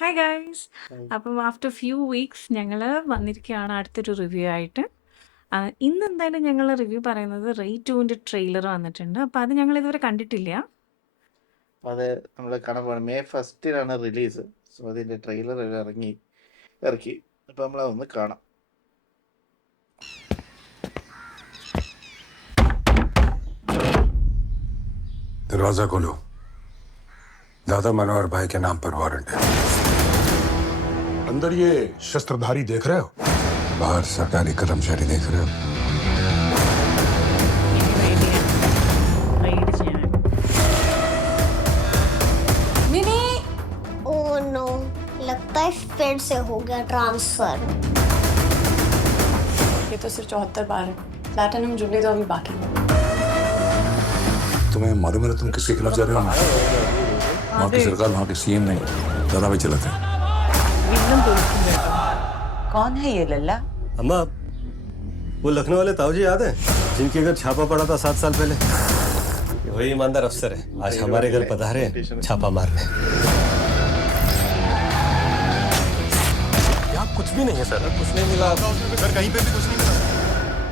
Hi guys. Hi. അപ്പം after few weeks ഞങ്ങൾ വന്നിരിക്കുകയാണ് അടുത്തൊരു റിവ്യൂ ആയിട്ട്. ഇന്ന് എന്തായാലും ഞങ്ങൾ റിവ്യൂ പറയുന്നത് റെയ്ഡ് 2ൻ്റെ ട്രെയിലർ വന്നിട്ടുണ്ട്. അപ്പോൾ അത് ഞങ്ങൾ ഇതുവരെ കണ്ടിട്ടില്ല. അത് നമ്മൾ കാണാൻ പോകണം. മെയ് 1 റിലീസ്. സോ അതിൻ്റെ ട്രെയിലർ ഇറക്കി. അപ്പോൾ നമ്മളതൊന്ന് കാണാം. दरवाजा खोलो। दादा मनोहर भाई के नाम पर वारंट है। अंदर ये शस्त्रधारी देख रहे हो? बाहर सरकारी कर्मचारी देख रहे हो? റെയ്ഡ് ചെയ്യാൻ मिनी ओह नो लगता है फिर से हो गया ट्रांसफर। ये तो सिर्फ 74 बार है। प्लैटिनम जुबली तो अभी बाकी है। तुम्हें मालूम है तुम किसके खिलाफ जा रहे हो? वहाँ की सरकार, वहाँ के सीएम नहीं, दादा भाई चलाते हैं। വില്ലൻ തോൽക്കും കേട്ടോ. कौन है ये लल्ला? अम्मा, वो लखनऊ वाले ताऊजी याद है जिनके घर छापा पड़ा था 7 साल पहले? वही ईमानदार अफसर है, आज हमारे घर पधारे हैं छापा मारने। यहाँ कुछ भी नहीं है सर, कुछ नहीं मिला सर, कहीं पे भी कुछ नहीं मिला।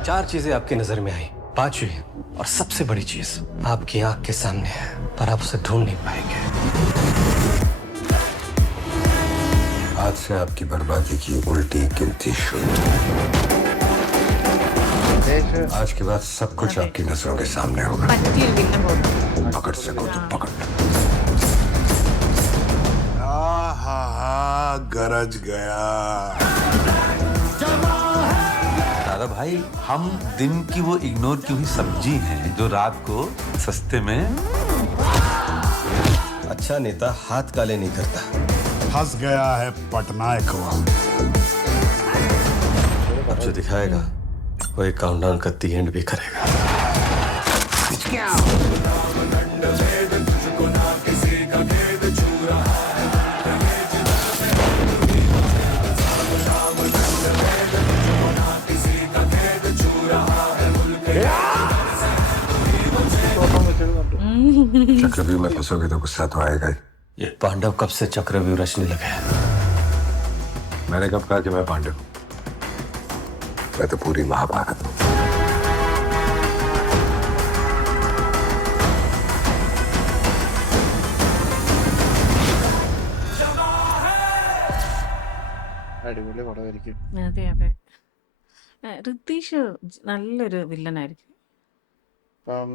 4 चीजें आपकी नजर में आई, 5वीं और सबसे बड़ी चीज आपकी आंख के सामने है, पर आप उसे ढूंढ नहीं पाएंगे। आज से आपकी बर्बादी की उल्टी गिनती शुरू। आज के बाद सब कुछ आपकी नजरों के सामने होगा। പറ്റിയൊരു വില്ലൻ പോകും. पकड़ सको तो पकड़। आहा गरज गया। दादा भाई, हम दिन की वो इग्नोर की हुई सब्जी हैं जो रात को सस्ते में। अच्छा नेता हाथ काले नहीं करता। फंस गया है पटनायक वो। अब जो दिखाएगा वो एक काउंटडाउन का दी एंड भी करेगा। चक्रव्यूह में फंसोगे तो गुस्सा तो आएगा ही। ये पांडव कब से चक्रव्यूह रचने लगे हैं? मैंने कब कहा कि मैं पांडव हूं? मैं तो पूरी महाभारत हूं। അടിപൊളി പടമായിരിക്കും. അതെ അതെ. ഋതീഷ് നല്ലൊരു വില്ലനായിരിക്കും. അപ്പം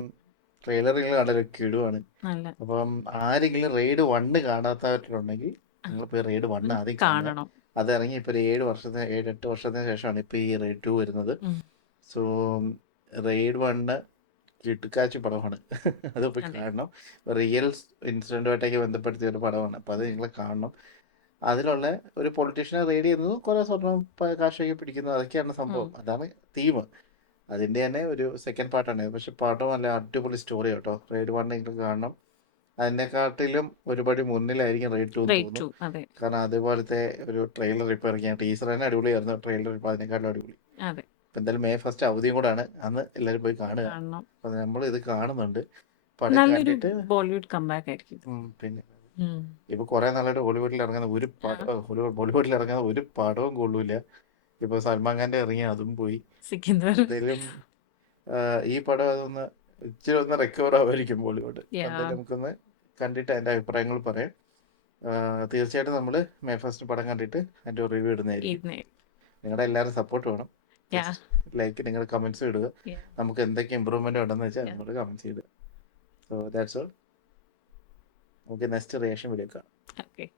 ട്രെയിലർ നിങ്ങൾ കണ്ടൊരു കിടുവാണ്. നല്ല അപ്പം ആരെങ്കിലും റെയ്ഡ് 1 കാണാത്തവരുണ്ടെങ്കിൽ നിങ്ങൾ പോയി റെയ്ഡ് 1 ആദ്യം കാണുക. കാണണം. അതിറങ്ങി ഇപ്പോൾ ഒരു 7-8 വർഷത്തിന് ശേഷമാണ് ഇപ്പോൾ ഈ റെയ്ഡ് 2 വരുന്നത്. ഉം. സോ റെയ്ഡ് 1 കിട്ടുക്കാച്ചി പടമാണ്. അത് പോയി അതെ. കാണണം. റിയൽ ഇൻസിഡൻറ്റുമായിട്ടൊക്കെ ബന്ധപ്പെടുത്തിയ ഒരു പടമാണ്. അപ്പോൾ അത് നിങ്ങൾ കാണണം. അതിലുള്ള ഒരു പൊളിറ്റീഷ്യനെ റെയ്ഡ് ചെയ്യുന്നതും കുറേ സ്വർണം കാശൊക്കെ പിടിക്കുന്നത് അതൊക്കെയാണ് സംഭവം. അതാണ് തീം. അതിൻ്റെ തന്നെ ഒരു സെക്കൻഡ് പാർട്ടാണ്. പക്ഷെ പാട്ടും നല്ല അടിപൊളി സ്റ്റോറി കേട്ടോ. റെയ്ഡ് 1 നിങ്ങൾ കാണണം. അതിനെക്കാട്ടിലും ഒരുപടി മുന്നിലായിരിക്കും റെയ്ഡ് 2 എന്ന് റെയ്ഡ് തോന്നുന്നു. 2 അതെ കാരണം അതുപോലത്തെ ഒരു ട്രെയിലർ ഇപ്പോൾ ഇറങ്ങിയ ടീച്ചർ തന്നെ അടിപൊളിയായിരുന്നു. ട്രെയിലർ ഇപ്പോൾ അതിനെക്കാട്ടിലും അടിപൊളി. അതെ ഇപ്പം എന്തായാലും മെയ് 1 അവധിയും കൂടാണ്. അന്ന് എല്ലാവരും പോയി കാണുക. കാണണം. അപ്പം നമ്മൾ ഇത് കാണുന്നുണ്ട്. പടം നല്ലൊരു കണ്ടിട്ട് ബോളിവുഡ് കമ്പാക്ക് ആയിരിക്കും. പിന്നെ ഉം. ഇപ്പോൾ കുറേ നാളായിട്ട് ഹോളിവുഡിൽ ഇറങ്ങുന്ന ഒരു പടം ബോളിവുഡിൽ ഇറങ്ങുന്ന ഒരു പടവും കൊള്ളൂല. ഇപ്പോൾ സൽമാൻ ഖാൻ്റെ ഇറങ്ങി അതും പോയി. സിക്കിന്ദർ. എന്തായാലും ഈ പടം അതൊന്ന് ഇച്ചിരി ഒന്ന് റിക്കവർ ആവുമായിരിക്കും ബോളിവുഡ്. Yeah. എന്തായാലും നമുക്കൊന്ന് കണ്ടിട്ട് അതിൻ്റെ അഭിപ്രായങ്ങൾ പറയാം. തീർച്ചയായിട്ടും നമ്മൾ മെയ് 1 പടം കണ്ടിട്ട് അതിൻ്റെ റിവ്യൂ ഇടുന്നതായിരിക്കും. ഈവനിങ്. നിങ്ങളുടെ എല്ലാവരും സപ്പോർട്ട് വേണം. Yeah. ലൈക്ക് നിങ്ങൾ കമൻസ് ഇടുക. Yeah. നമുക്ക് എന്തൊക്കെ ഇമ്പ്രൂവ്മെൻ്റ് ഉണ്ടെന്ന് വെച്ചാൽ Yeah. നമ്മൾ കമൻസ് ഇടുക. So that's all. നമുക്ക് നെക്സ്റ്റ് റിയാക്ഷൻ വീഡിയോ കാണാം. Okay.